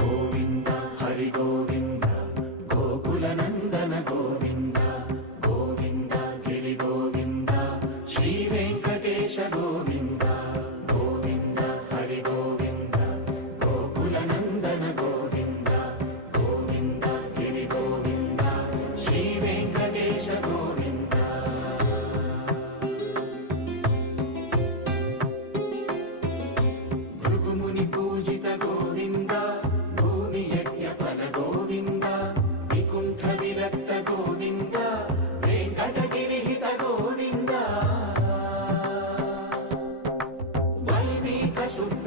గోవింద హరి గోవింద గోకుల నందన గోవింద గోవింద గిరి గోవింద శ్రీ వెంకటేశ గోవింద గోవింద హరి గోవింద గోకుల నందన గోవింద గోవింద గిరి గోవింద శ్రీ వెంకటేశ గోవింద. భృగుముని పూజిత గోవింద భూమి యజ్ఞ ఫల గోవింద వికుంఠ విరక్త గోవింద వెంకటగిరిహిత గోవింద వల్మీక శుద్ధ